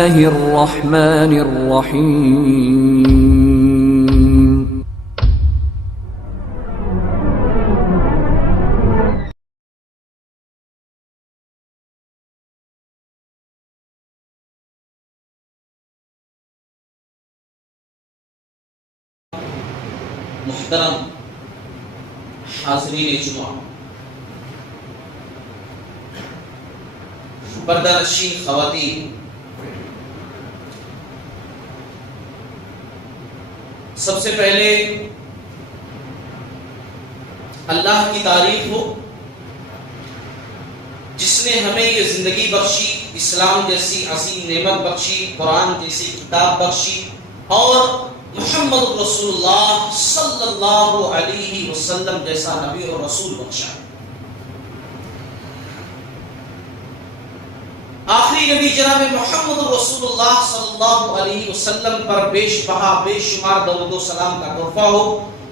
الرحمن الرحیم. محترم حاضرین جمعہ، پردہ نشین خواتین، سب سے پہلے اللہ کی تعریف ہو جس نے ہمیں یہ زندگی بخشی، اسلام جیسی عظیم نعمت بخشی، قرآن جیسی کتاب بخشی، اور محمد رسول اللہ صلی اللہ علیہ وسلم جیسا نبی اور رسول بخشا. آخری نبی جناب محمد رسول اللہ صلی اللہ علیہ وسلم پر بیش بہا بے شمار درود و سلام کا تحفہ ہو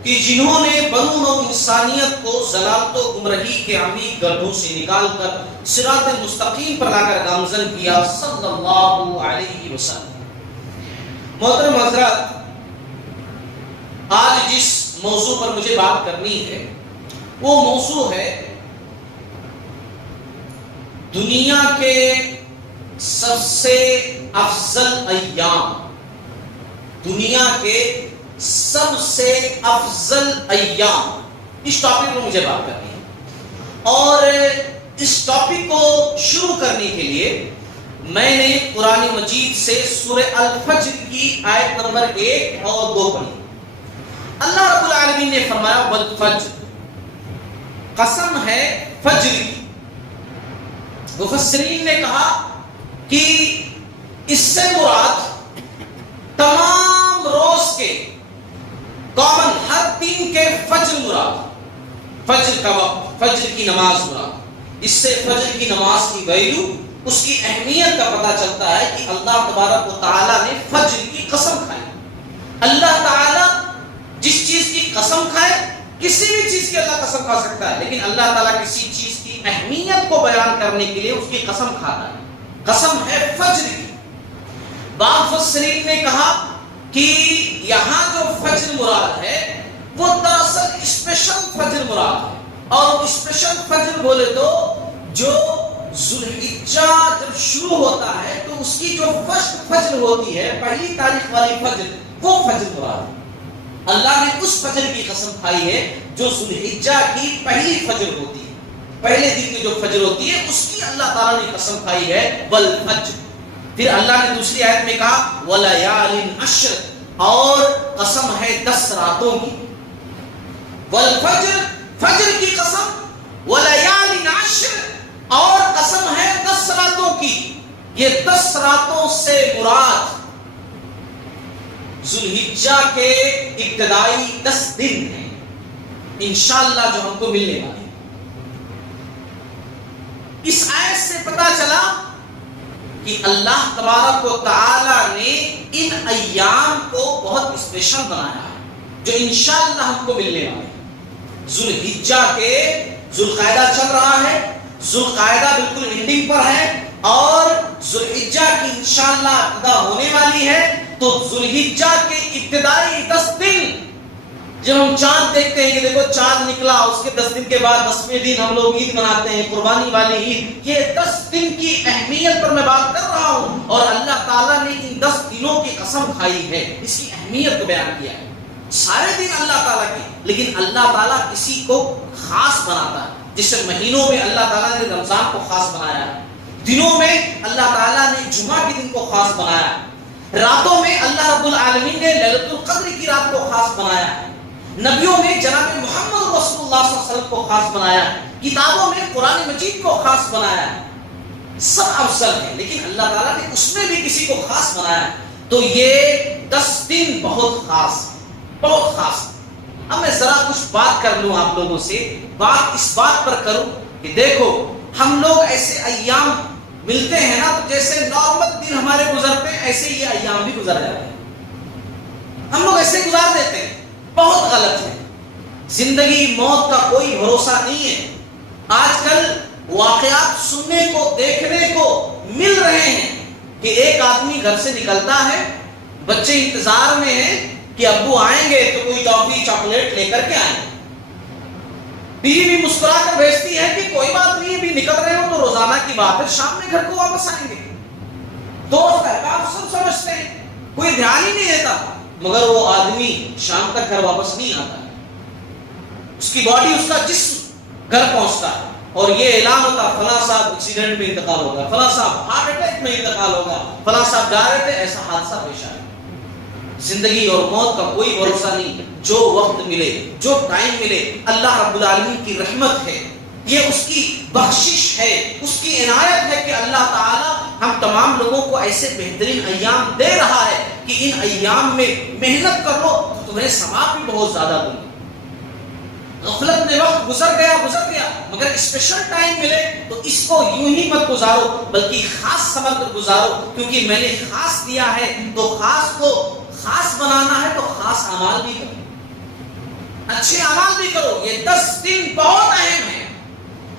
کہ جنہوں نے بنو نوع انسانیت کو ضلالت و گمراہی کے عمیق گڑھوں سے نکال کر صراط مستقیم پر لا کر گامزن کیا صلی اللہ علیہ وسلم. محترم حضرات، آج جس موضوع پر مجھے بات کرنی ہے وہ موضوع ہے دنیا کے سب سے افضل ایام. دنیا کے سب سے افضل ایام، اس ٹاپک پر مجھے بات کرنی ہے. اور اس ٹاپک کو شروع کرنے کے لیے میں نے قرآن مجید سے سورہ الفجر کی آیت نمبر 1 اور 2 پڑھی. اللہ رب العالمین نے فرمایا والفجر، قسم ہے فجر کی. مفسرین نے کہا کہ اس سے مراد تمام روز کے کامن ہر دن کے فجر مراد، فجر کا وقت، فجر کی نماز مراد. اس سے فجر کی نماز کی ویلیو، اس کی اہمیت کا پتہ چلتا ہے کہ اللہ تبارک و تعالیٰ نے فجر کی قسم کھائی. اللہ تعالیٰ جس چیز کی قسم کھائے، کسی بھی چیز کی اللہ قسم کھا سکتا ہے، لیکن اللہ تعالیٰ کسی چیز کی اہمیت کو بیان کرنے کے لیے اس کی قسم کھاتا ہے. قسم ہے فجر کی. بعض مفسرین نے کہا کہ یہاں جو فجر مراد ہے وہ دراصل اسپیشل فجر مراد ہے. اور اسپیشل فجر بولے تو جو ذوالحجہ جب شروع ہوتا ہے تو اس کی جو فرسٹ فجر ہوتی ہے، پہلی تاریخ والی فجر، وہ فجر مراد ہے. اللہ نے اس فجر کی قسم کھائی ہے جو ذوالحجہ کی پہلی فجر ہوتی ہے، پہلے دن کی جو فجر ہوتی ہے اس کی اللہ تعالیٰ نے قسم کھائی ہے والفجر. پھر اللہ نے دوسری آیت میں کہا وَلَيَالٍ عَشْرٍ، اور قسم ہے 10 راتوں کی. والفجر، فجر کی قسم، وَلَيَالٍ عَشْرٍ، اور قسم ہے 10 راتوں کی. یہ 10 راتوں سے مراد ذوالحجہ کے ابتدائی 10 دن ہیں انشاءاللہ جو ہم کو ملنے والے. اس آیت سے پتا چلا کہ اللہ تبارک و تعالی نے ان ایام کو بہت اسپیشل بنایا ہے جو انشاءاللہ ہم کو ملنے والے ہیں. ذوالحجہ کے ذوالقعدہ چل رہا ہے، ذوالقعدہ بالکل اینڈنگ پر ہے، اور ذوالحجہ کی انشاءاللہ ابتدا ہونے والی ہے. تو ذوالحجہ کے ابتدائی 10 دن جب ہم چاند دیکھتے ہیں کہ دیکھو چاند نکلا، اس کے 10 دن کے بعد 10ویں دن ہم لوگ عید مناتے ہیں، قربانی والی عید. یہ 10 دن کی اہمیت پر میں بات کر رہا ہوں، اور اللہ تعالیٰ نے ان 10 دنوں کی قسم کھائی ہے، اس کی اہمیت کو بیان کیا ہے. سارے دن اللہ تعالیٰ کی، لیکن اللہ تعالیٰ کسی کو خاص بناتا ہے. جیسے مہینوں میں اللہ تعالیٰ نے رمضان کو خاص بنایا ہے، دنوں میں اللہ تعالیٰ نے جمعہ کے دن کو خاص بنایا ہے، راتوں میں اللہ رب العالمین نے لیلۃ القدر کی رات کو خاص بنایا ہے، نبیوں میں جناب محمد رسول اللہ صلی اللہ علیہ وسلم کو خاص بنایا ہے، کتابوں میں قرآن مجید کو خاص بنایا ہے. سب افضل ہے، لیکن اللہ تعالیٰ نے اس میں بھی کسی کو خاص بنایا ہے. تو یہ 10 دن بہت خاص، بہت خاص. اب میں ذرا کچھ بات کر لوں آپ لوگوں سے، بات اس بات پر کروں کہ دیکھو ہم لوگ ایسے ایام ملتے ہیں نا، تو جیسے نارمل دن ہمارے گزرتے ہیں ایسے یہ ایام بھی گزر جاتے ہیں. ہم لوگ ایسے گزار دیتے ہیں، بہت غلط ہے. زندگی موت کا کوئی بھروسہ نہیں ہے. آج کل واقعات سننے کو دیکھنے کو مل رہے ہیں کہ ایک آدمی گھر سے نکلتا ہے، بچے انتظار میں ہیں کہ ابو آئیں گے تو کوئی ٹافی چاکلیٹ لے کر کے آئیں گے، بیوی بھی مسکرا کر بھیجتی ہے کہ کوئی بات نہیں، ابھی نکل رہے ہو تو روزانہ کی بات ہے، شام میں گھر کو واپس آئیں گے۔ دوست احباب سب سمجھتے ہیں، کوئی دھیان ہی نہیں دیتا، مگر وہ آدمی شام تک گھر واپس نہیں آتا، اس کی باڈی، اس کا جسم گھر پہنچتا ہے اور یہ اعلان ہوتا فلاں صاحب ایکسیڈنٹ میں انتقال ہوگا، فلاں صاحب ہارٹ اٹیک میں انتقال ہوگا، فلاں صاحب جا رہے تھے ایسا حادثہ پیش آیا۔ زندگی اور موت کا کوئی بھروسہ نہیں، جو وقت ملے، جو ٹائم ملے، اللہ رب العالمین کی رحمت ہے، یہ اس کی بخشش ہے، اس کی عنایت ہے کہ اللہ تعالی ہم تمام لوگوں کو ایسے بہترین ایام دے رہا ہے کہ ان ایام میں محنت کر لو تو تمہیں ثواب بھی بہت زیادہ دوں گا۔ غفلت میں وقت گزر گیا، مگر اسپیشل ٹائم ملے تو اس کو یوں ہی مت گزارو، بلکہ خاص سمجھ کر گزارو، کیونکہ میں نے خاص دیا ہے تو خاص کو خاص بنانا ہے تو خاص اعمال بھی کرو، اچھے اعمال بھی کرو۔ یہ 10 دن بہت اہم ہے۔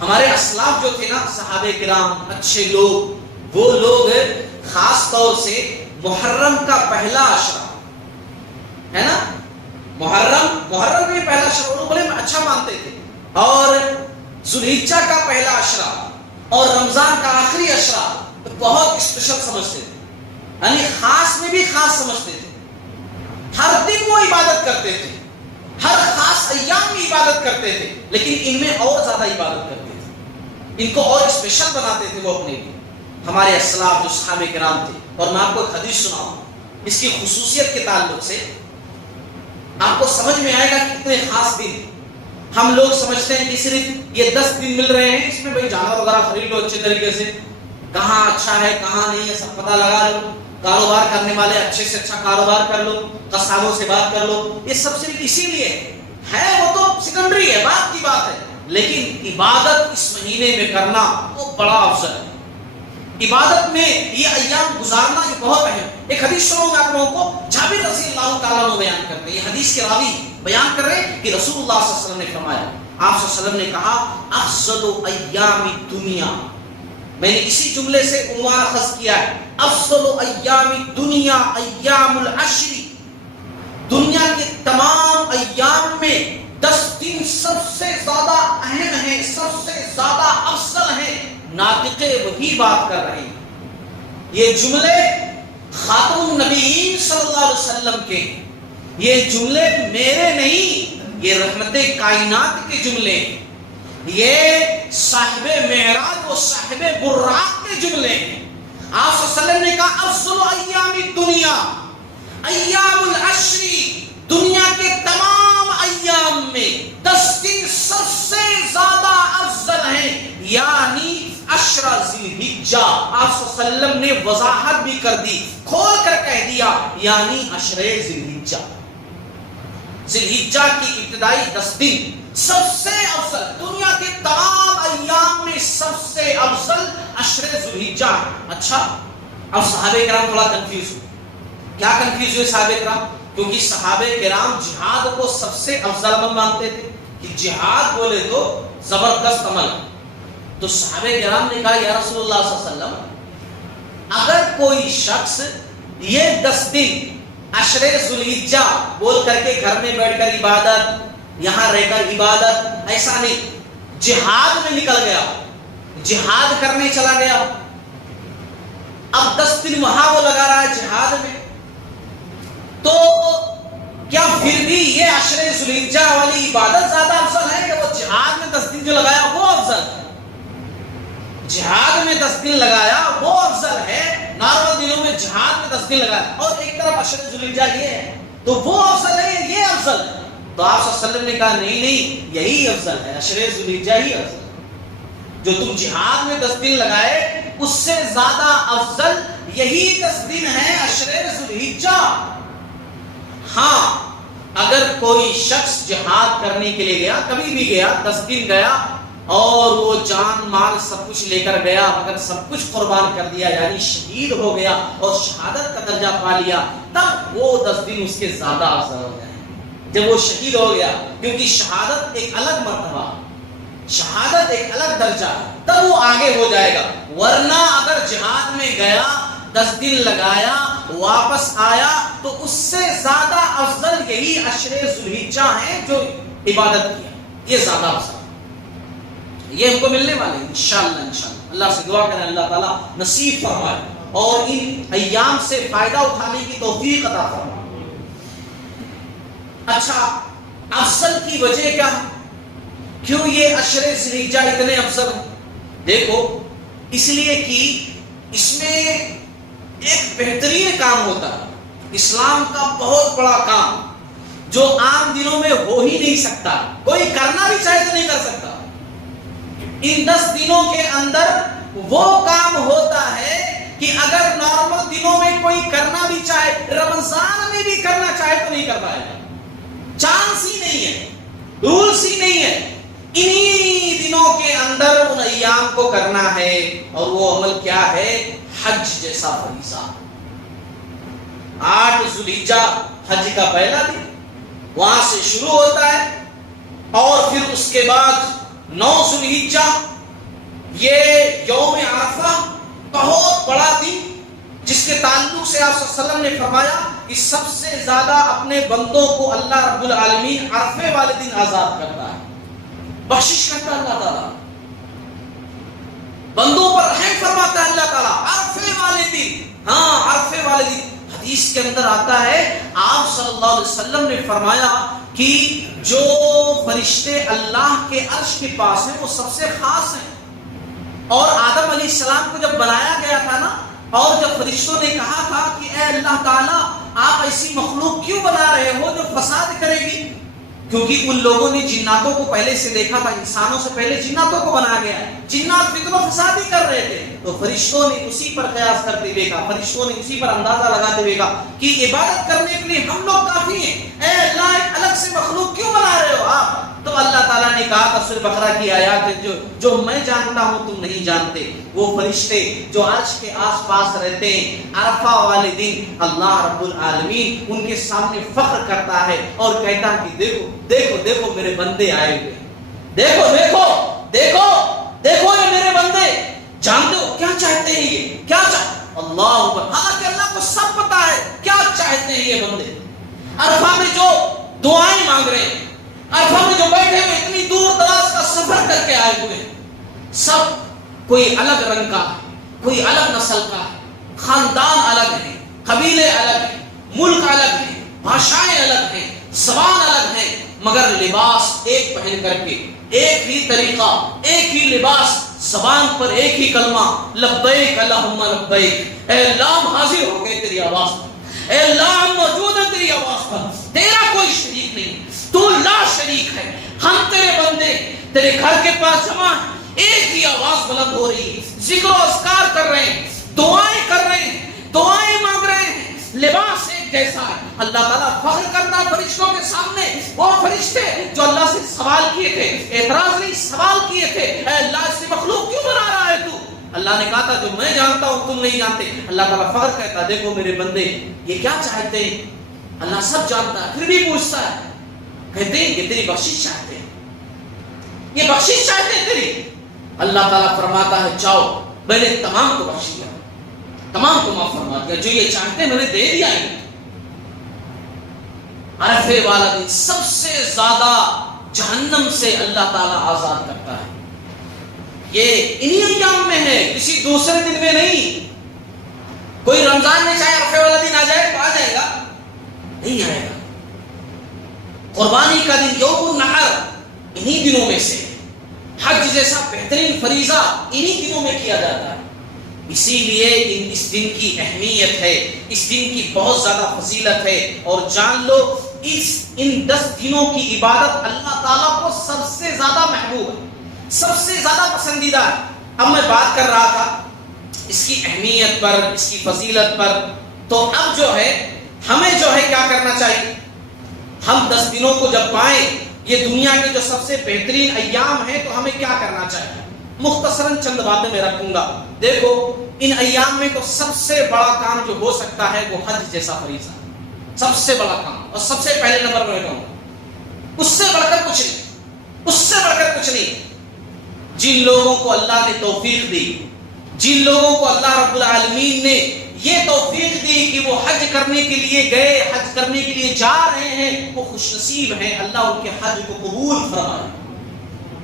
ہمارے اسلاف جو تھے نا، صحابہ کرام، اچھے لوگ، وہ لوگ خاص طور سے محرم کا پہلا عشرہ ہے نا، محرم بھی پہلا عشرہ وہ بڑے اچھا مانتے تھے، اور ذوالحجہ کا پہلا عشرہ اور رمضان کا آخری عشرہ بہت اسپیشل سمجھتے تھے، یعنی خاص میں بھی خاص سمجھتے تھے۔ ہر دن وہ عبادت کرتے تھے، ہر خاص ایام میں عبادت کرتے تھے، لیکن ان میں اور زیادہ عبادت کرتے تھے، ان کو اور اسپیشل بناتے تھے وہ اپنے لیے۔ ہمارے اسلاف جو صحابہ کرام تھے، اور میں آپ کو ایک حدیث سناؤں اس کی خصوصیت کے تعلق سے، آپ کو سمجھ میں آئے گا کہ کتنے خاص دن۔ ہم لوگ سمجھتے ہیں کہ صرف یہ 10 دن مل رہے ہیں، اس میں بھائی جانور وغیرہ خرید لو اچھے طریقے سے، کہاں اچھا ہے کہاں نہیں ہے سب پتہ لگا لو، کاروبار کرنے والے اچھے سے اچھا کاروبار کر لو، کسانوں سے بات کر لو، یہ سب صرف اسی لیے ہے، وہ تو سیکنڈری ہے، بات کی بات ہے، لیکن عبادت اس مہینے میں کرنا وہ بڑا افضل ہے۔ عبادت میں یہ ایام گزارنا یہ بہت اہم۔ ایک حدیث سنوں گا آپ لوگوں کو، جابر رضی اللہ تعالیٰ عنہ بیان کرتے ہیں، یہ حدیث کے راوی بیان کر رہے ہیں کہ رسول اللہ صلی اللہ علیہ وسلم نے فرمایا، آپ صلی اللہ علیہ وسلم نے کہا افضل ایام الدنیا، میں نے اسی جملے سے عنوان اخذ کیا ہے، افضل ایام الدنیا ایام العشر، دنیا کے تمام ایام میں 10 دن سب سے زیادہ اہم ہیں، سب سے زیادہ افضل ہیں۔ ناطق وہی بات کر رہے ہیں، یہ جملے خاتم النبیین صلی اللہ علیہ وسلم کے، یہ جملے میرے نہیں، یہ رحمت کائنات کے جملے، یہ صاحب معراج و صاحب براق کے جملے ہیں۔ آپ صلی اللہ علیہ وسلم نے کہا افضل ایام الدنیا ایام العشر، دنیا کے تمام ایام میں 10 دن سب سے زیادہ افضل ہیں، یعنی عشرہ ذی الحجہ۔ آپ صلی اللہ علیہ وسلم نے وضاحت بھی کر دی، کھول کر کہہ دیا، یعنی عشرہ ذی الحجہ، ذی الحجہ کی ابتدائی 10 دن سب سے افضل، دنیا کے تمام ایام میں سب سے افضل عشرہ ذی الحجہ۔ اچھا، اب صحابہ کرام تھوڑا کنفیوز ہوئے۔ کیا کنفیوز ہوئے صحابہ کرام؟ کیونکہ صحابہ کرام جہاد کو سب سے افضل عمل مانتے تھے، کہ جہاد بولے تو زبردست عمل ہے۔ تو صحابہ کرام نے کہا یا رسول اللہ صلی اللہ علیہ وسلم، اگر کوئی شخص یہ 10 دن عشرہ ذی الحجہ بول کر کے گھر میں بیٹھ کر عبادت، یہاں رہ کر عبادت، ایسا نہیں، جہاد میں نکل گیا، جہاد کرنے چلا گیا، اب 10 دن وہاں وہ لگا رہا ہے جہاد میں، تو کیا پھر بھی یہ عشرہ ذی الحجہ والی عبادت زیادہ افضل ہے کہ وہ جہاد میں 10 دن جو لگایا وہ افضل ہے؟ جہاد میں 10 دن لگایا وہ افضل ہے، نارمل دنوں میں جہاد میں 10 دن لگایا، اور ایک طرف عشرہ ذی الحجہ یہ ہے، تو وہ افضل ہے یہ افضل ہے؟ تو آپ صلی اللہ علیہ وسلم نے کہا نہیں، یہی افضل ہے، عشرہ ذی الحجہ ہی افضل ہے، جو تم جہاد میں 10 دن لگائے اس سے زیادہ افضل یہی 10 دن ہے عشرہ ذی الحجہ۔ ہاں، اگر کوئی شخص جہاد کرنے کے لیے گیا، کبھی بھی گیا، 10 دن گیا اور وہ جان مال سب کچھ لے کر گیا، مگر سب کچھ قربان کر دیا، یعنی شہید ہو گیا اور شہادت کا درجہ پا لیا، تب وہ 10 دن اس کے زیادہ افضل ہو جائیں جب وہ شہید ہو گیا، کیونکہ شہادت ایک الگ مرتبہ، شہادت ایک الگ درجہ، تب وہ آگے ہو جائے گا۔ ورنہ اگر جہاد میں گیا 10 دن لگایا واپس آیا تو اس سے زیادہ افضل یہی عشر ذوالحجہ ہیں جو عبادت کیا، یہ زیادہ افضل، یہ ہم کو ملنے والے ہیں انشاءاللہ۔ اللہ سے دعا کریں اللہ تعالیٰ نصیب فرمائے اور ان ایام سے فائدہ اٹھانے کی توفیق عطا فرمائے۔ اچھا، افضل کی وجہ کیا ہے؟ کیوں یہ عشر ذوالحجہ اتنے افضل ہیں؟ دیکھو، اس لیے کہ اس میں ایک بہترین کام ہوتا ہے، اسلام کا بہت بڑا کام جو عام دنوں میں ہو ہی نہیں سکتا، کوئی کرنا بھی چاہے تو نہیں کر سکتا۔ ان 10 دنوں کے اندر وہ کام ہوتا ہے کہ اگر نارمل دنوں میں کوئی کرنا بھی چاہے، رمضان میں بھی کرنا چاہے تو نہیں کر پائے گا، چانس ہی نہیں ہے، رولز ہی نہیں ہے۔ انہی دنوں کے اندر ان ایام کو کرنا ہے، اور وہ عمل کیا ہے؟ حج جیسا فریضہ۔ 8 ذوالحجہ حج کا پہلا دن، وہاں سے شروع ہوتا ہے، اور پھر اس کے بعد 9 ذوالحجہ یہ یوم عرفہ، بہت بڑا دن جس کے تعلق سے آپ صلی اللہ علیہ وسلم نے فرمایا کہ سب سے زیادہ اپنے بندوں کو اللہ رب العالمین عرفے والے دن آزاد کرتا ہے، بخشش کرتا ہے اللہ تعالیٰ، بندوں پر رحم فرماتا ہے اللہ تعالیٰ عرفے والے دن۔ ہاں، عرفے والے دن حدیث کے اندر آتا ہے، آپ صلی اللہ علیہ وسلم نے فرمایا کہ جو فرشتے اللہ کے عرش کے پاس ہیں وہ سب سے خاص ہیں، اور آدم علیہ السلام کو جب بنایا گیا تھا نا، اور جب فرشتوں نے کہا تھا کہ اے اللہ تعالیٰ آپ ایسی مخلوق کیوں بنا رہے ہو جو فساد کرے گی، کیونکہ ان لوگوں نے جناتوں کو پہلے سے دیکھا تھا، انسانوں سے پہلے جناتوں کو بنایا گیا ہے، جنات فتنہ و فساد ہی کر رہے تھے، تو فرشتوں نے اسی پر قیاس کرتے ہوئے کہا، فرشتوں نے اسی پر اندازہ لگاتے ہوئے کہا کہ عبادت کرنے کے لیے ہم لوگ کافی ہیں، اے اللہ ایک الگ سے مخلوق کیوں بنا رہے ہو آپ؟ تو اللہ تعالیٰ نے کہا تھا سورہ بقرہ کی آیات جو میں جانتا ہوں تم نہیں جانتے، وہ فرشتے جو عرش کے آس پاس رہتے ہیں، عرفہ والے دن اللہ رب العالمین ان کے سامنے فخر کرتا ہے اور کہتا ہے کہ دیکھو دیکھو دیکھو میرے بندے آئے ہوئے، دیکھو دیکھو دیکھو دیکھو یہ میرے بندے، جانتے ہو کیا چاہتے ہیں یہ، کیا چاہتے اللہ اکبر، حالانکہ اللہ کو سب پتا ہے کیا چاہتے ہیں یہ بندے۔ عرفہ میں جو دعائیں مانگ رہے ہیں، عرفہ میں جو بیٹھے ہوئے اتنی دور دراز کا سفر کر کے آئے ہوئے ہیں، سب کوئی الگ رنگ کا ہے، کوئی الگ نسل کا ہے، خاندان الگ ہے، قبیلے الگ ہیں، ملک الگ ہیں، بھاشائیں الگ ہیں، زبان الگ ہیں، مگر لباس ایک پہن کر کے، ایک ہی طریقہ، ایک ہی لباس، زبان پر ایک ہی کلمہ لبیک اللہم لبیک، اے اللہ ہم حاضر ہو گئے تیری آواز پر، اے اللہ ہم موجود ہیں تیری آواز پر، تیرا کوئی شریک نہیں، تو لا شریک ہے، ہم تیرے بندے تیرے گھر کے پاس جمع ہیں، ایک ہی آواز بلند ہو رہی ہے، ذکر و اذکار کر رہے ہیں، دعائیں کر رہے ہیں، دعائیں مانگ رہے ہیں، لباس ایک جیسا ہے۔ اللہ تعالیٰ فخر کرتا ہے فرشتوں کے سامنے، وہ فرشتے جو اللہ سے سوال کیے تھے، اعتراض نہیں سوال کیے تھے، اے اللہ اس مخلوق کیوں بنا رہا ہے تو؟ اللہ نے کہا تھا جو میں جانتا ہوں تم نہیں جانتے۔ اللہ تعالیٰ فخر کہتا ہے دیکھو میرے بندے یہ کیا چاہتے ہیں، اللہ سب جانتا ہے، پھر بھی پوچھتا ہے، کہتے ہیں یہ تیری بخشش چاہتے ہیں، یہ بخشش چاہتے ہیں تیری۔ اللہ تعالیٰ فرماتا ہے جاؤ میں نے تمام کو بخش دیا، تمام کو معاف فرما دیا، جو یہ چاہتے ہیں میں نے دے دیا ہے۔ عرفے والا دن سب سے زیادہ جہنم سے اللہ تعالیٰ آزاد کرتا ہے، یہ انہی ایام میں ہے، کسی دوسرے دن میں نہیں۔ کوئی رمضان میں چاہے عرفے والا دن آ جائے تو آ جائے گا، نہیں آئے گا۔ قربانی کا دن یوم النحر انہی دنوں میں سے، حج جیسا بہترین فریضہ انہی دنوں میں کیا جاتا ہے، اسی لیے اس دن کی اہمیت ہے، اس دن کی بہت زیادہ فضیلت ہے۔ اور جان لو ان 10 دنوں کی عبادت اللہ تعالیٰ کو سب سے زیادہ محبوب ہے، سب سے زیادہ پسندیدہ ہے۔ اب میں بات کر رہا تھا اس کی اہمیت پر، اس کی فضیلت پر، تو اب جو ہے ہمیں جو ہے کیا کرنا چاہیے؟ ہم 10 دنوں کو جب پائیں، یہ دنیا کے جو سب سے بہترین ایام ہیں، تو ہمیں کیا کرنا چاہیے؟ مختصراً چند باتیں میں رکھوں گا۔ دیکھو ان ایام میں تو سب سے بڑا کام جو ہو سکتا ہے وہ حج جیسا فریضہ، سب سے بڑا کام، اور سب سے پہلے نمبر پر کہوں اس سے بڑھ کر کچھ نہیں، اس سے بڑھ کر کچھ نہیں۔ جن لوگوں کو اللہ نے توفیق دی، جن لوگوں کو اللہ رب العالمین نے یہ توفیق دی کہ وہ حج کرنے کے لیے گئے، حج کرنے کے لیے جا رہے ہیں، وہ خوش نصیب ہیں، اللہ ان کے حج کو قبول فرمائے،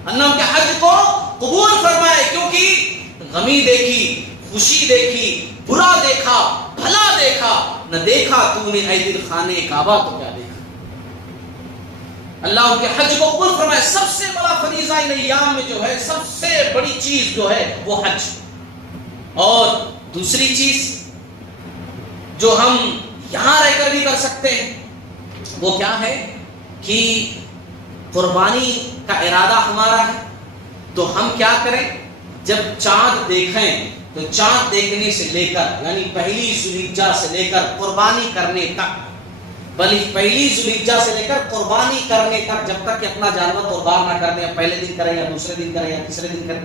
اللہ ان کے حج کو قبول فرمائے، کیونکہ غمی دیکھی، خوشی دیکھی، برا دیکھا، بھلا دیکھا، نہ دیکھا تو نے اے دل خانے کعبہ تو کیا دیکھا۔ اللہ ان کے حج کو قبول فرمائے۔ سب سے بڑا فریضہ ان ایام میں جو ہے، سب سے بڑی چیز جو ہے وہ حج۔ اور دوسری چیز جو ہم یہاں رہ کر بھی کر سکتے ہیں وہ کیا ہے کہ قربانی کا ارادہ ہمارا ہے تو ہم کیا کریں، جب چاند دیکھیں تو چاند دیکھنے سے لے کر یعنی پہلی ذوالحجہ سے لے کر قربانی کرنے تک، پہلی ذوالحجہ سے لے کر قربانی کرنے تک، جب تک کہ اپنا جانور قربان نہ کر دیں، پہلے دن کریں یا دوسرے دن کریں یا تیسرے دن کریں،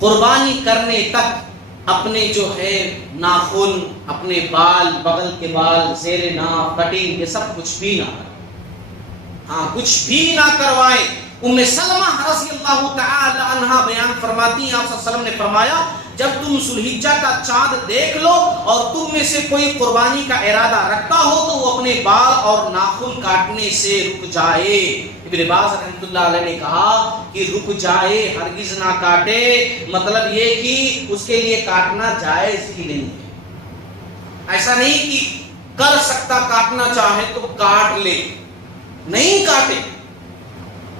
قربانی کرنے تک اپنے جو ہے ناخن، اپنے بال، بغل کے بال، زیر ناف، کٹنگ، یہ سب کچھ بھی نہ کریں، ہاں کچھ بھی نہ کروائیں۔ ام سلمہ رضی اللہ تعالی عنہا بیان فرماتی ہیں، آپ صلی اللہ علیہ وسلم نے فرمایا جب تم ذوالحجہ کا چاند دیکھ لو اور تم میں سے کوئی قربانی کا ارادہ رکھتا ہو تو وہ اپنے بال اور ناخن کاٹنے سے رک جائے۔ ابن باز رحمۃ اللہ علیہ نے کہا کہ رک جائے، ہرگز نہ کاٹے، مطلب یہ کہ اس کے لیے کاٹنا جائز ہی نہیں ہے۔ ایسا نہیں کہ کر سکتا، کاٹنا چاہے تو کاٹ لے، نہیں کاٹے،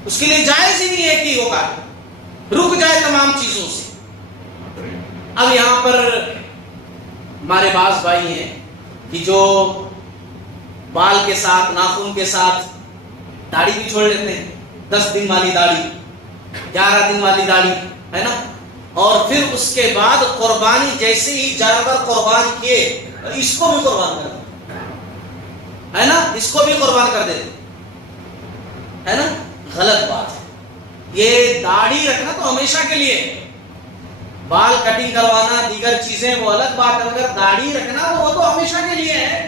اس کے لیے جائز ہی نہیں ہے کہ وہ کاٹے، رک جائے تمام چیزوں سے۔ اب یہاں پر ہمارے بعض بھائی ہیں کہ جو بال کے ساتھ، ناخن کے ساتھ داڑھی بھی چھوڑ لیتے ہیں، 10 دن والی داڑھی، 11 دن والی داڑھی ہے نا، اور پھر اس کے بعد قربانی جیسے ہی جانور قربان کیے اس کو بھی قربان کر دیتے ہے نا، اس کو بھی قربان کر دیتے ہے نا، غلط بات ہے۔ یہ داڑھی رکھنا تو ہمیشہ کے لیے، بال کٹنگ کروانا دیگر چیزیں وہ الگ بات ہے، مگر داڑھی رکھنا وہ تو ہمیشہ کے لیے ہے،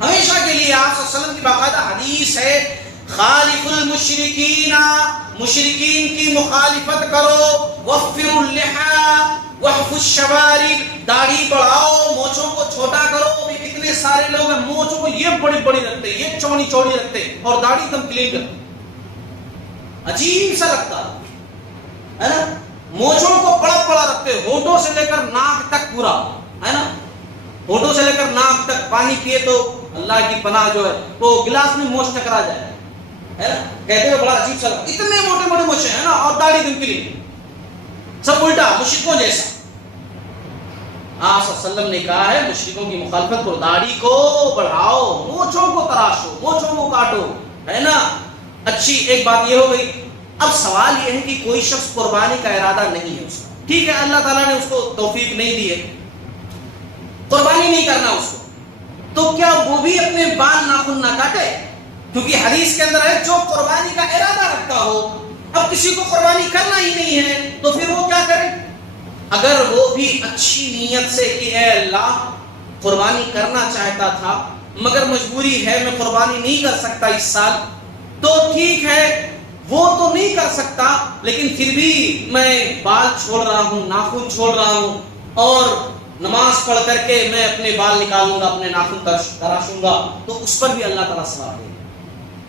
ہمیشہ کے لیے۔ آپ صلی اللہ علیہ وسلم کی باقاعدہ حدیث ہے، خالف المشرکین، مشرکین کی مخالفت کرو، وفروا اللحى واحفوا الشوارب، داڑھی بڑھاؤ، مونچھوں کو چھوٹا کرو۔ بھی کتنے سارے لوگ ہیں مونچھوں کو یہ بڑی بڑی رکھتے، یہ چوڑی چوڑی رکھتے اور داڑھی ایک دم کلین کرتے، عجیب سا لگتا ہے نا، مونچھوں کو بڑا بڑا رکھتے، ہونٹوں سے لے کر ناک تک پورا ہے نا، ہونٹوں سے لے کر ناک تک، پانی پیے تو اللہ کی پناہ جو ہے وہ گلاس میں موچھ ٹکرا جائے ہے نا، کہتے ہیں بڑا عجیب سا لگتا، اتنے موٹے موٹے موچھیں ہیں نا، اور داڑھی دم کے لیے سب الٹا مشرکوں جیسا۔ آپ صلی اللہ علیہ وسلم نے کہا ہے مشرکوں کی مخالفت کرو، داڑھی کو بڑھاؤ، مونچھوں کو تراشو، مونچھوں کو کاٹو ہے نا۔ اچھی ایک بات یہ ہو گئی۔ اب سوال یہ ہے کہ کوئی شخص قربانی کا ارادہ نہیں ہے اس کا، ٹھیک ہے، اللہ تعالیٰ نے اس کو توفیق نہیں دی ہے، قربانی نہیں کرنا اس کو، تو کیا وہ بھی اپنے بال ناخن نہ کاٹے؟ کیونکہ حدیث کے اندر ہے جو قربانی کا ارادہ رکھتا ہو، اب کسی کو قربانی کرنا ہی نہیں ہے تو پھر وہ کیا کرے؟ اگر وہ بھی اچھی نیت سے کہ اے اللہ قربانی کرنا چاہتا تھا مگر مجبوری ہے، میں قربانی نہیں کر سکتا اس سال، تو ٹھیک ہے، وہ تو نہیں کر سکتا لیکن پھر بھی میں بال چھوڑ رہا ہوں، ناخن چھوڑ رہا ہوں، اور نماز پڑھ کر کے میں اپنے بال نکالوں گا، اپنے ناخن تراشوں گا، تو اس پر بھی اللہ تعالیٰ ثواب دے گا،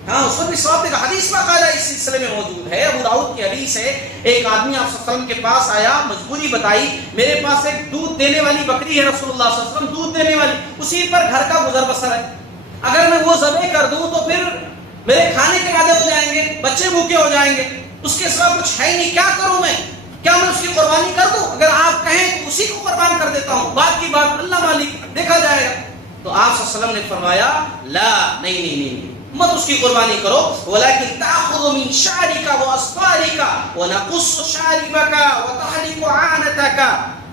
ہاں اس پر بھی ثواب دے گا۔ حدیث باقاعدہ اس سلسلے میں موجود ہے، ابو داؤد کی حدیث ہے، ایک آدمی آپ صلی اللہ علیہ وسلم کے پاس آیا، مجبوری بتائی، میرے پاس ایک دودھ دینے والی بکری ہے، رسول اللہ صلی اللہ علیہ وسلم دودھ دینے والی، اسی پر گھر کا گزر بسر ہے، اگر میں وہ ذبح کر دوں تو پھر میرے کھانے کے وعدے ہو جائیں گے، بچے بھوکے ہو جائیں گے، اس کے سوا کچھ ہے نہیں، کیا کروں میں؟ کیا میں اس کی قربانی کر دوں؟ اگر آپ کہیں تو اسی کو قربان کر دیتا ہوں، بات کی بات اللہ مالک دیکھا جائے گا۔ تو آپ صلی اللہ علیہ وسلم نے فرمایا لا، نہیں، مت اس کی قربانی کرو، ولیکن تأخذ من شعرک واصفارک ونقص شاربک وتحلق عانتک۔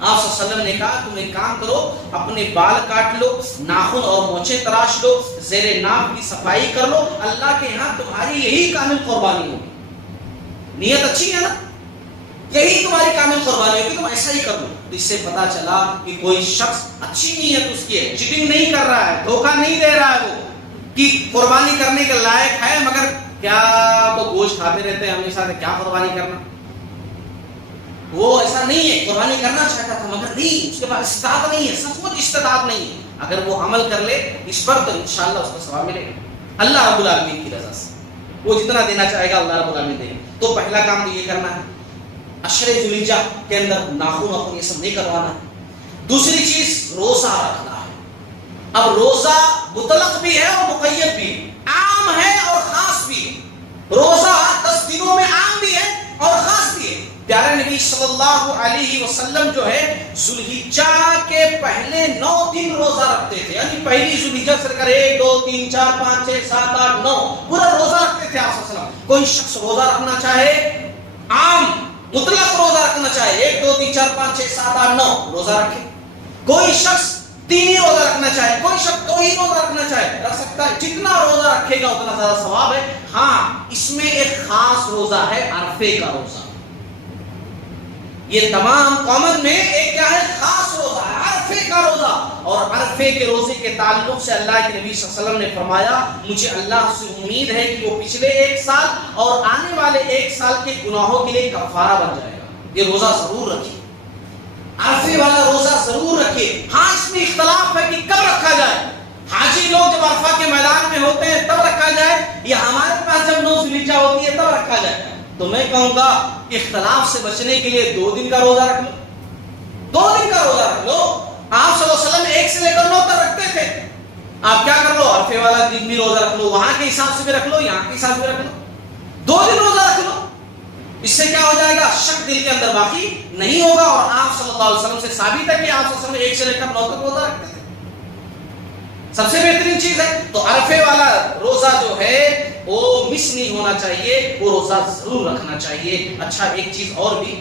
آپ صلی اللہ علیہ وسلم نے کہا تم ایک کام کرو، اپنے بال کاٹ لو، ناخن اور مونچھیں تراش لو، زیر ناف کی صفائی کر لو، اللہ کے ہاں تمہاری یہی کامل قربانی ہوگی۔ نیت اچھی ہے نا، یہی تمہاری کامل قربانی ہوگی، تم ایسا ہی کر لو۔ تو اس سے پتا چلا کہ کوئی شخص اچھی نیت اس کی ہے، چیٹنگ نہیں کر رہا ہے، دھوکہ نہیں دے رہا ہے، وہ کہ قربانی کرنے کے لائق ہے مگر کیا تو گوشت کھاتے رہتے ہیں ہمیشہ سے، کیا قربانی کرنا وہ ایسا نہیں ہے، قربانی کرنا چاہتا تھا مگر نہیں، اس کے پاس استطاعت نہیں ہے، سچ مچ استطاعت نہیں ہے. اگر وہ عمل کر لے اس پر تو انشاءاللہ اس کو ثواب ملے گا اللہ رب العالمین کی رضا سے. وہ جتنا دینا چاہے گا اللہ رب العالمین دے گا. تو پہلا کام تو یہ کرنا ہے، عشر ذوالحجہ کے اندر ناخن یہ سب نہیں کروانا ہے. دوسری چیز روزہ رکھنا ہے. اب روزہ مطلق بھی ہے اور مقید بھی ہے، عام ہے اور خاص بھی ہے. روزہ 10 دنوں میں عام بھی ہے اور خاص بھی ہے. پیارے نبی صلی اللہ علیہ وسلم جو ہے ذوالحجہ کے پہلے 9 دن روزہ رکھتے تھے، یعنی پہلی ذوالحجہ سے کر 1 2 3 4 5 6 7 8 9 پورا روزہ رکھتے تھے آپ صلی اللہ علیہ وسلم. کوئی شخص روزہ رکھنا چاہے، عام مطلق روزہ رکھنا چاہے 1 2 3 4 5 6 7 8 9 روزہ رکھے. کوئی شخص 3 ہی روزہ رکھنا چاہے، کوئی شخص 2 ہی روزہ رکھنا چاہے رکھ سکتا ہے. جتنا روزہ رکھے گا اتنا زیادہ ثواب ہے. ہاں اس میں ایک خاص روزہ ہے، عرفے کا روزہ. یہ تمام کامن میں ایک کیا ہے، خاص روزہ ہے، عرفے کا روزہ. اور عرفے کے روزے کے تعلق سے اللہ کے نبی صلی اللہ علیہ وسلم نے فرمایا مجھے اللہ سے امید ہے کہ وہ پچھلے 1 سال اور آنے والے 1 سال کے گناہوں کے لیے کفارہ بن جائے گا. یہ روزہ ضرور رکھیے، عرفے والا روزہ ضرور رکھیے. ہاں اس میں اختلاف ہے کہ کب رکھا جائے. حاجی لوگ جب عرفہ کے میدان میں ہوتے ہیں تب رکھا جائے یا ہمارے پاس جب 9 ذوالحجہ ہوتی ہے تب رکھا جائے. تو میں کہوں گا اختلاف سے بچنے کے لیے 2 دن کا روزہ رکھ لو، 2 دن کا روزہ رکھ لو. آپ صلی اللہ علیہ وسلم 1 سے لے کر 9 تک رکھتے تھے. آپ کیا کر لو، عرفے والا دن بھی روزہ رکھ لو، وہاں کے حساب سے بھی رکھ لو، یہاں کے حساب سے بھی رکھ لو. 2 دن روزہ رکھ لو. اس سے کیا ہو جائے گا، شک دل کے اندر باقی نہیں ہوگا. اور آپ صلی اللہ علیہ وسلم سے ثابت ہے کہ آپ صلی اللہ علیہ وسلم 1 سے لے کر 9 تک روزہ رکھتے تھے. سب سے بہترین چیز ہے. تو عرفے والا روزہ جو ہے وہ مس نہیں ہونا چاہیے، وہ روزہ ضرور رکھنا چاہیے. اچھا ایک چیز اور بھی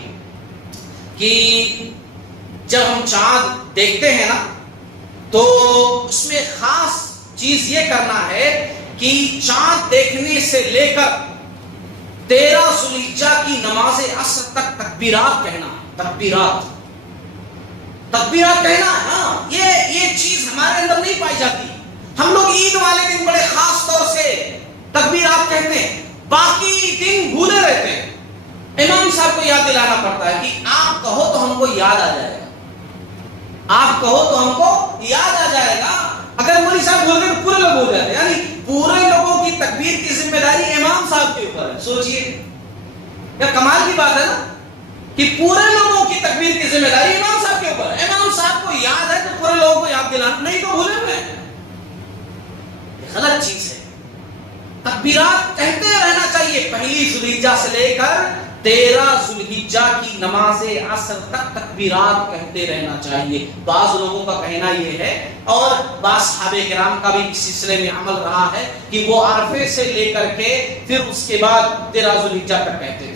کہ جب ہم چاند دیکھتے ہیں نا تو اس میں خاص چیز یہ کرنا ہے کہ چاند دیکھنے سے لے کر 13 ذوالحجہ کی نماز عصر تک تکبیرات کہنا. تکبیرات کہنا. ہاں یہ چیز ہمارے اندر نہیں پائی جاتی. ہم لوگ عید والے دن بڑے خاص طور سے تکبیرات کہتے ہیں، باقی دن بھولے رہتے ہیں. امام صاحب کو یاد دلانا پڑتا ہے کہ آپ کہو تو ہم کو یاد آ جائے گا، آپ کہو تو ہم کو یاد آ جائے گا. اگر مولوی صاحب بول گئے پورے لوگ بول جاتے ہیں، یعنی پورے لوگوں کی تکبیر کی ذمہ داری امام صاحب کے اوپر ہے. سوچئے کیا کمال کی بات ہے نا کہ پورے لوگوں کی تکبیر کی ذمہ داری امام صاحب کے اوپر ہے. امام صاحب کو یاد ہے تو پورے لوگوں کو یاد دلانا، نہیں تو بھولے ہوئے. غلط چیز ہے. تکبیرات کہتے رہنا چاہیے پہلی ذوالحجہ سے لے کر 13 ذوالحجہ کی نماز عصر تک تکبیرات کہتے رہنا چاہیے. بعض لوگوں کا کہنا یہ ہے اور بعض صحابہ کرام کا بھی اس سلسلے میں عمل رہا ہے کہ وہ عرفے سے لے کر کے پھر اس کے بعد 13 ذوالحجہ تک کہتے تھے.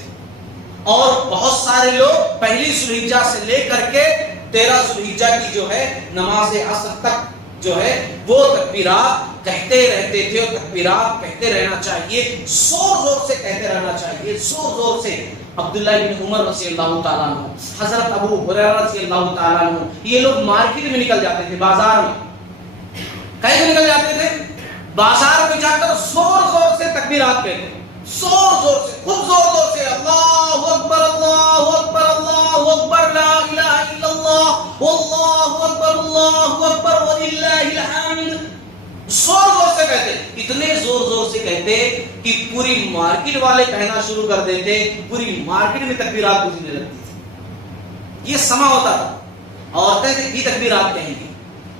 اور بہت سارے لوگ پہلی ذوالحجہ سے لے کر کے 13 ذوالحجہ کی جو ہے نماز عصر تک جو ہے وہ تکبیرات کہتے رہتے تھے. اور تکبیرات کہتے رہنا چاہیے، زور زور سے کہتے رہنا چاہیے، زور زور سے. عبداللہ بن عمر رضی اللہ تعالیٰ عنہ، حضرت ابو ہریرہ رضی اللہ تعالیٰ عنہ، یہ لوگ مارکیٹ میں نکل جاتے تھے، بازار میں. کہیں نکل جاتے تھے بازار میں جا کر زور زور سے تکبیرات کہتے، زور زور سے، خود زور زور سے. اللہ اکبر اللہ اکبر اللہ اکبر لا الہ الا اللہ واللہ اکبر اللہ اکبر وللہ الحمد. زور زور سے کہتے، اتنے زور زور سے کہتے کہ پوری مارکیٹ والے کہنا شروع کر دیتے، پوری مارکیٹ میں تکبیرات گونجنے لگتی تھی. یہ سما ہوتا تھا. عورتیں بھی تکبیرات کہیں گی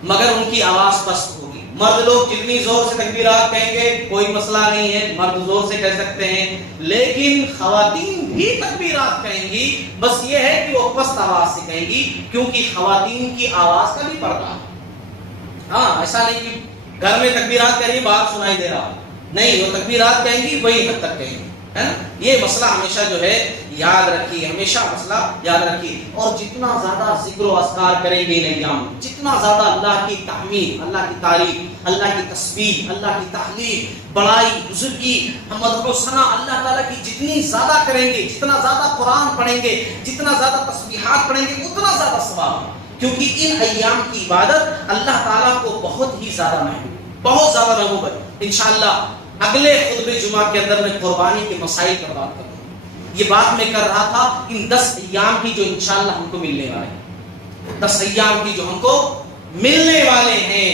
مگر ان کی آواز پست ہوگی. مرد لوگ جتنی زور سے تکبیرات کہیں گے کوئی مسئلہ نہیں ہے، مرد زور سے کہہ سکتے ہیں. لیکن خواتین بھی تکبیرات کہیں گی، بس یہ ہے کہ وہ پست آواز سے کہیں گی کیونکہ خواتین کی آواز کا بھی پردہ ہے. ہاں ایسا نہیں کہ گھر میں تکبیرات کہیں گی باہر سنائی دے رہا، نہیں، وہ تکبیرات کہیں گی وہی حد تک کہیں گی، ہے نا. یہ مسئلہ ہمیشہ جو ہے یاد رکھیے، ہمیشہ مسئلہ یاد رکھیے. اور جتنا زیادہ ذکر و اذکار کریں گے ان ایام، جتنا زیادہ اللہ کی تحمید، اللہ کی تعریف، اللہ کی تسبیح، اللہ کی تحلیل، بڑائی، بزرگی، مدح و ثنا اللہ تعالیٰ کی جتنی زیادہ کریں گے، جتنا زیادہ قرآن پڑھیں گے، جتنا زیادہ تسبیحات پڑھیں گے اتنا زیادہ ثواب ہے. کیونکہ ان ایام کی عبادت اللہ تعالیٰ کو بہت ہی زیادہ محبوب، بہت زیادہ محبوب ہے. انشاءاللہ اگلے خطبہ جمعہ کے اندر میں قربانی کے مسائل پر بات کروں گا. یہ بات میں کر رہا تھا ان 10 ایام کی جو انشاءاللہ ہم کو ملنے والے ہیں، 10 ایام کی جو ہم کو ملنے والے ہیں۔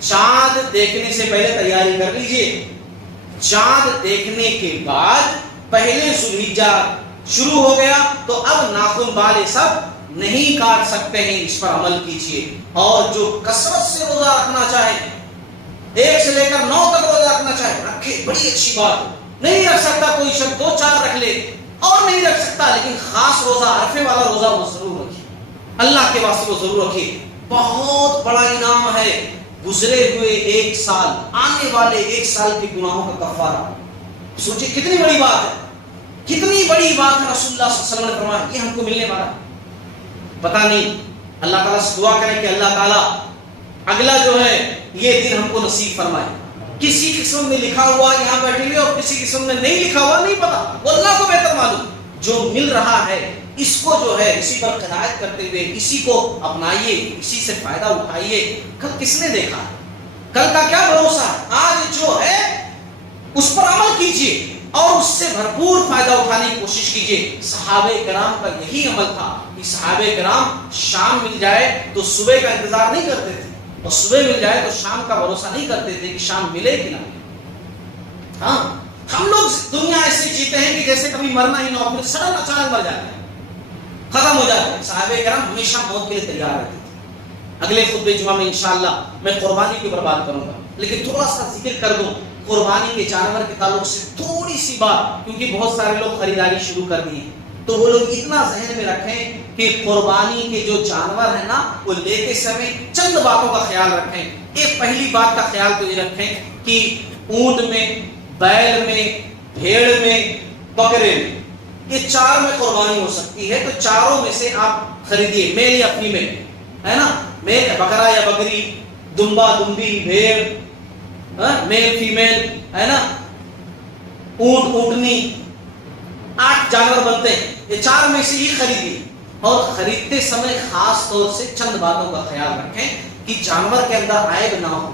چاند دیکھنے سے پہلے تیاری کر لیجئے، چاند دیکھنے کے بعد پہلے ذوالحجہ شروع ہو گیا تو اب ناخن والے سب نہیں کاٹ سکتے ہیں، اس پر عمل کیجئے۔ اور جو کثرت سے روزہ رکھنا چاہے، 1 سے لے کر 9 تک روزہ رکھنا چاہے رکھے، بڑی اچھی بات ہے۔ نہیں رکھ سکتا کوئی شخص 2-4 رکھ لے، اور نہیں رکھ سکتا لیکن خاص روزہ عرفے والا روزہ وہ ضرور رکھے، اللہ کے واسطے وہ ضرور رکھے۔ بہت بڑا انعام ہے گزرے ہوئے 1 سال، آنے والے 1 سال کے گناہوں کا کفارہ۔ سوچیں کتنی بڑی بات ہے، کتنی بڑی بات ہے۔ رسول اللہ صلی اللہ علیہ وسلم نے فرمایا یہ ہم کو ملنے والا ہے۔ پتہ نہیں، اللہ تعالیٰ سے دعا کریں کہ اللہ تعالیٰ اگلا جو ہے یہ دن ہم کو نصیب فرمائے۔ کسی قسم میں لکھا ہوا یہاں بیٹھے ہوئے اور کسی قسم میں نہیں لکھا ہوا نہیں پتا، وہ اللہ کو بہتر معلوم۔ جو مل رہا ہے اس کو جو ہے اسی پر قناعت کرتے ہوئے اسی کو اپنائیے، اسی سے فائدہ اٹھائیے۔ کل کس نے دیکھا، کل کا کیا بھروسہ ہے؟ آج جو ہے اس پر عمل کیجئے اور اس سے بھرپور فائدہ اٹھانے کی کوشش کیجئے۔ صحابہ کرام کا یہی عمل تھا کہ صحابہ کرام شام مل جائے تو صبح کا انتظار نہیں کرتے تھے، اور صبح مل جائے تو شام کا بھروسہ نہیں کرتے تھے کہ شام ملے کہ نہ ملے۔ ہاں، ہم لوگ دنیا ایسے جیتے ہیں کہ جیسے کبھی مرنا ہی نہ ہو، پھر سڈن اچانک مر جاتے ہیں، ختم ہو جاتے ہیں۔ صحابہ کرام ہمیشہ موت کے لیے تیار رہتے تھے۔ اگلے خطبہ جمعہ میں انشاءاللہ میں قربانی کے اوپر بات کروں گا، لیکن تھوڑا سا ذکر کر دوں قربانی کے جانور کے تعلق سے تھوڑی سی بات، کیونکہ بہت سارے لوگ خریداری شروع کر دی ہیں، تو وہ لوگ اتنا ذہن میں رکھیں کہ قربانی کے جو جانور ہیں نا وہ لیتے سمے چند باتوں کا خیال رکھیں۔ ایک پہلی بات کا خیال تو یہ رکھیں کہ اونٹ میں، بیل میں، بھیڑ میں، بکرے میں، یہ 4 میں قربانی ہو سکتی ہے، تو چاروں میں سے آپ خریدیے، میل یا فیمیل، ہے نا، میل بکرا یا بکری، دمبا دمبی، بھیڑ، میل فیمیل، ہے نا، اونٹ اونٹنی، 8 جانور بنتے ہیں، یہ 4 میں سے ہی خریدیے۔ اور خریدتے سمے خاص طور سے چند باتوں کا خیال رکھیں کہ جانور کے اندر عیب نہ ہو،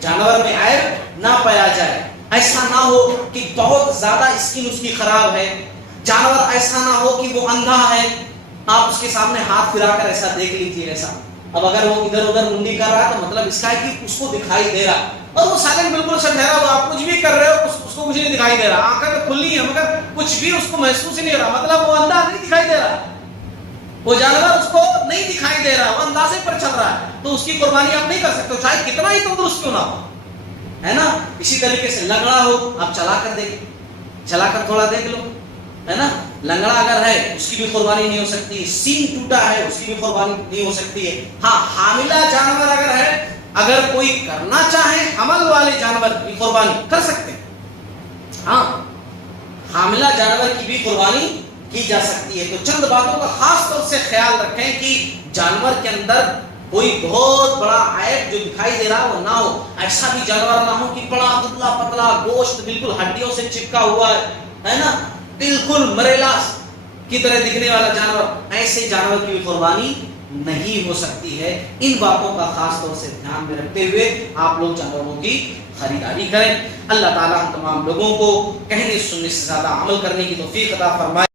جانور میں عیب نہ پایا جائے۔ ایسا نہ ہو کہ بہت زیادہ اسکن اس کی خراب ہے، جانور ایسا نہ ہو کہ وہ اندھا ہے، آپ اس کے سامنے ہاتھ پھرا کر ایسا دیکھ لیجیے ایسا، اب اگر وہ ادھر ادھر منڈی کر رہا ہے تو مطلب اس کا ہے کہ اس کو دکھائی دے رہا، اور وہ سالن بالکل سا ٹھہرا ہوا، آپ کچھ بھی کر رہے ہو اس کو کچھ نہیں دکھائی دے رہا، آنکھیں تو کھلی ہیں مگر کچھ بھی اس کو محسوس ہی نہیں ہو رہا، مطلب وہ اندھا نہیں دکھائی دے رہا، وہ جانور اس کو نہیں دکھائی دے رہا، وہ اندازے پر چل رہا ہے، تو اس کی قربانی آپ نہیں کر سکتے، چاہے کتنا ہی تندرست کیوں نہ ہو، ہے نا۔ اسی طریقے سے لنگڑا ہو، آپ چلا کر دیکھ، چلا کر تھوڑا دیکھ لو، ہے نا، لنگڑا اگر ہے اس کی بھی قربانی نہیں ہو سکتی، سینگ ٹوٹا ہے اس کی بھی قربانی نہیں ہو سکتی ہے۔ ہاں، حاملہ جانور اگر ہے، اگر کوئی کرنا چاہے حمل والے جانور کی قربانی کر سکتے ہیں، ہاں، حاملہ جانور کی بھی قربانی کی جا سکتی ہے۔ تو چند باتوں کا خاص طور سے خیال رکھیں کہ جانور کے اندر کوئی بہت بڑا عیب جو دکھائی دے رہا وہ نہ ہو، ایسا بھی جانور نہ ہو کہ بڑا دبلا پتلا گوشت بالکل ہڈیوں سے چپکا ہوا ہے نا، بالکل مریلا کی طرح دکھنے والا جانور، ایسے جانور کی بھی قربانی نہیں ہو سکتی ہے۔ ان باتوں کا خاص طور سے دھیان میں رکھتے ہوئے آپ لوگ جانوروں کی خریداری کریں۔ اللہ تعالیٰ ہم تمام لوگوں کو کہنے سننے سے زیادہ عمل کرنے کی توفیق عطا فرمائے۔